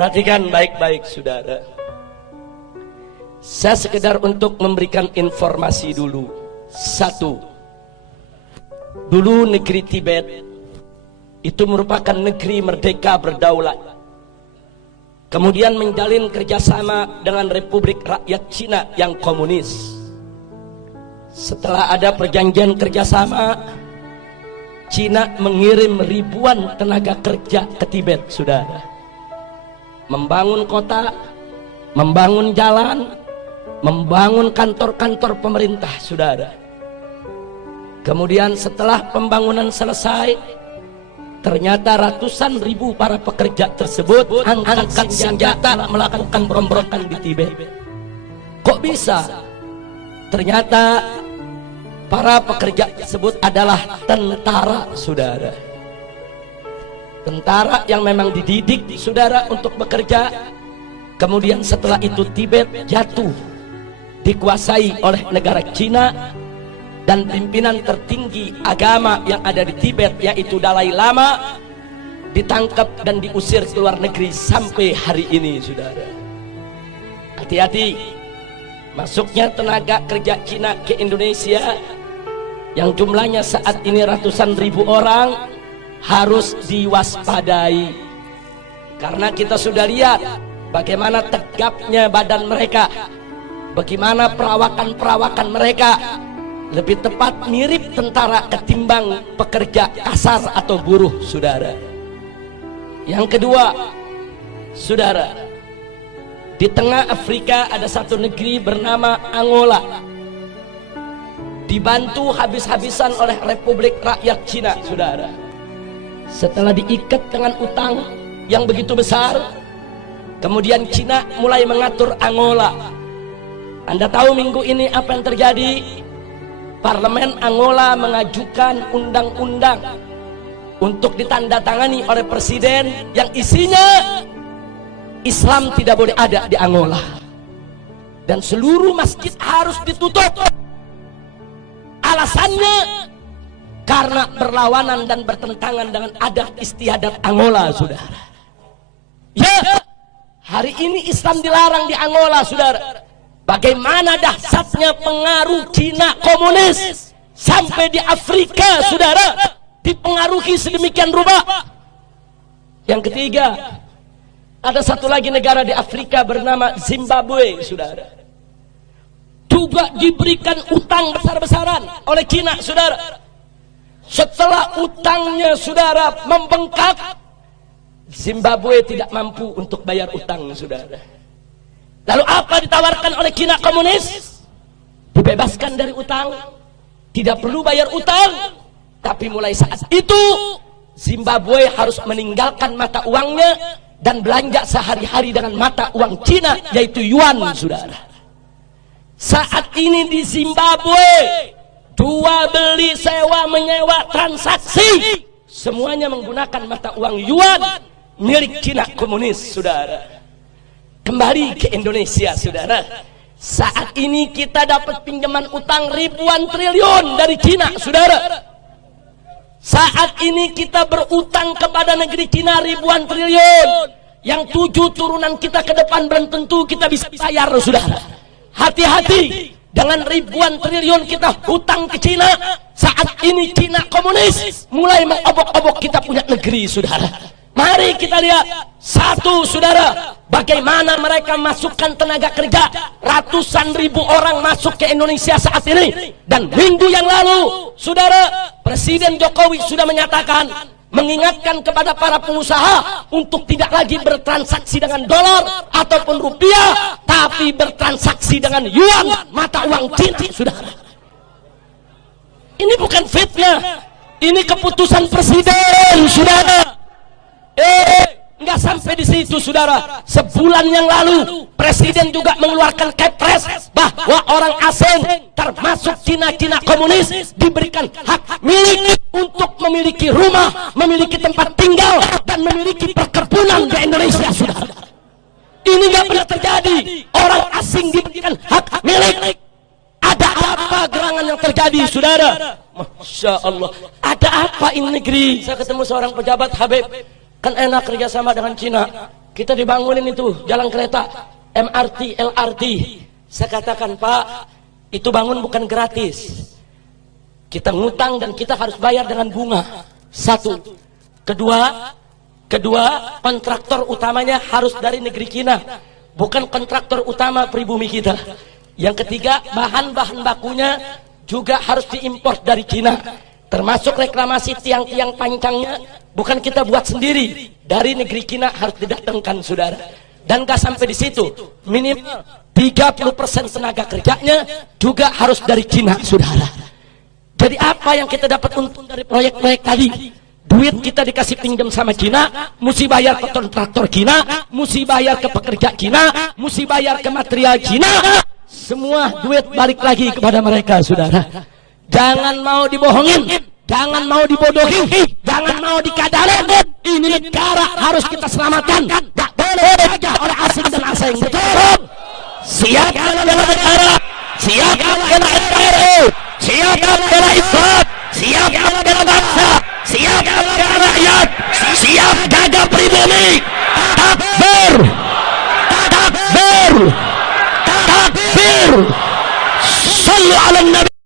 Perhatikan baik-baik saudara. Saya sekedar untuk memberikan informasi dulu. Satu, dulu negeri Tibet itu merupakan negeri merdeka berdaulat. Kemudian menjalin kerjasama dengan Republik Rakyat Cina yang komunis. Setelah ada perjanjian kerjasama, Cina mengirim ribuan tenaga kerja ke Tibet, saudara. Membangun kota, membangun jalan, membangun kantor-kantor pemerintah, saudara. Kemudian setelah pembangunan selesai, ternyata ratusan ribu para pekerja tersebut angkat senjata melakukan pemberontakan di Tibet. Kok bisa? Ternyata para pekerja tersebut adalah tentara, saudara. Tentara yang memang dididik, saudara, untuk bekerja. Kemudian setelah itu Tibet jatuh, dikuasai oleh negara Cina, dan pimpinan tertinggi agama yang ada di Tibet, yaitu Dalai Lama, ditangkap dan diusir ke luar negeri sampai hari ini, saudara. Hati-hati, masuknya tenaga kerja Cina ke Indonesia yang jumlahnya saat ini ratusan ribu orang harus diwaspadai, karena kita sudah lihat bagaimana tegapnya badan mereka, bagaimana perawakan mereka, lebih tepat mirip tentara ketimbang pekerja kasar atau buruh, saudara. Yang kedua, saudara, di tengah Afrika ada satu negeri bernama Angola, dibantu habis-habisan oleh Republik Rakyat Cina, saudara. Setelah diikat dengan utang yang begitu besar, kemudian Cina mulai mengatur Angola. Anda tahu minggu ini apa yang terjadi? Parlemen Angola mengajukan undang-undang untuk ditandatangani oleh presiden yang isinya Islam tidak boleh ada di Angola, dan seluruh masjid harus ditutup. Alasannya karena berlawanan dan bertentangan dengan adat istiadat Angola, saudara. Ya, hari ini Islam dilarang di Angola, saudara. Bagaimana dahsyatnya pengaruh Cina komunis sampai di Afrika, saudara, dipengaruhi sedemikian rupa. Yang ketiga, ada satu lagi negara di Afrika bernama Zimbabwe, saudara, juga diberikan utang besar-besaran oleh Cina, saudara. Setelah utangnya, saudara, membengkak, Zimbabwe tidak mampu untuk bayar utang, saudara. Lalu apa ditawarkan oleh Cina komunis? Dibebaskan dari utang, tidak perlu bayar utang. Tapi mulai saat itu Zimbabwe harus meninggalkan mata uangnya dan belanja sehari-hari dengan mata uang Cina, yaitu yuan, saudara. Saat ini di Zimbabwe, jual beli, sewa menyewa, transaksi semuanya menggunakan mata uang yuan milik Cina komunis, saudara. Kembali ke Indonesia, saudara. Saat ini kita dapat pinjaman utang ribuan triliun dari Cina, saudara. Saat ini kita berutang kepada negeri Cina ribuan triliun, yang 7 turunan kita ke depan belum tentu kita bisa bayar, saudara. Hati-hati dengan ribuan triliun kita hutang ke Cina. Saat ini Cina komunis mulai mengobok-obok kita punya negeri, saudara. Mari kita lihat satu, saudara, bagaimana mereka masukkan tenaga kerja. Ratusan ribu orang masuk ke Indonesia saat ini. Dan minggu yang lalu, saudara, Presiden Jokowi sudah menyatakan, mengingatkan kepada para pengusaha untuk tidak lagi bertransaksi dengan dolar ataupun rupiah, tapi bertransaksi dengan yuan, mata uang Cina, saudara. Ini bukan fitnah, ini keputusan presiden, saudara. Nggak sampai di situ, saudara. Sebulan yang lalu presiden juga mengeluarkan kepres bahwa orang asing termasuk Cina komunis diberikan hak milik untuk memiliki rumah, memiliki tempat tinggal, dan memiliki perkebunan di Indonesia, saudara. Ini nggak pernah terjadi. Orang asing diberikan hak milik. Ada apa gerangan yang terjadi, saudara? Masya Allah. Ada apa ini negeri? Saya ketemu seorang pejabat, Habib, kan enak kerjasama dengan Cina. kita dibangunin itu jalan kereta MRT, LRT. Saya katakan, Pak, itu bangun bukan gratis. Kita ngutang dan kita harus bayar dengan bunga. Satu. Kedua, kontraktor utamanya harus dari negeri Cina, bukan kontraktor utama pribumi kita. Yang ketiga, bahan-bahan bakunya juga harus diimpor dari Cina, termasuk reklamasi tiang-tiang pancangnya bukan kita buat sendiri, dari negeri Cina harus didatangkan, saudara. Dan gak sampai di situ, minimal 30% tenaga kerjanya juga harus dari Cina, saudara. Jadi apa yang kita dapat untung dari proyek-proyek tadi? Duit kita dikasih pinjam sama Cina, mesti bayar ke kontraktor Cina, mesti bayar ke pekerja Cina, mesti bayar ke material Cina. Semua duit balik lagi kepada mereka, saudara. Jangan mau dibohongin, jangan mau dibodohi, jangan mau dikadalin. Ini negara harus kita selamatkan. Gak boleh saja oleh asing dan asing. Betul? Siap bela negara, siap bela NKRI, siap bela Islam, siap bela bangsa, siap bela rakyat, siap jaga pribumi. Takbir, takbir, takbir. Sallu ala Nabi.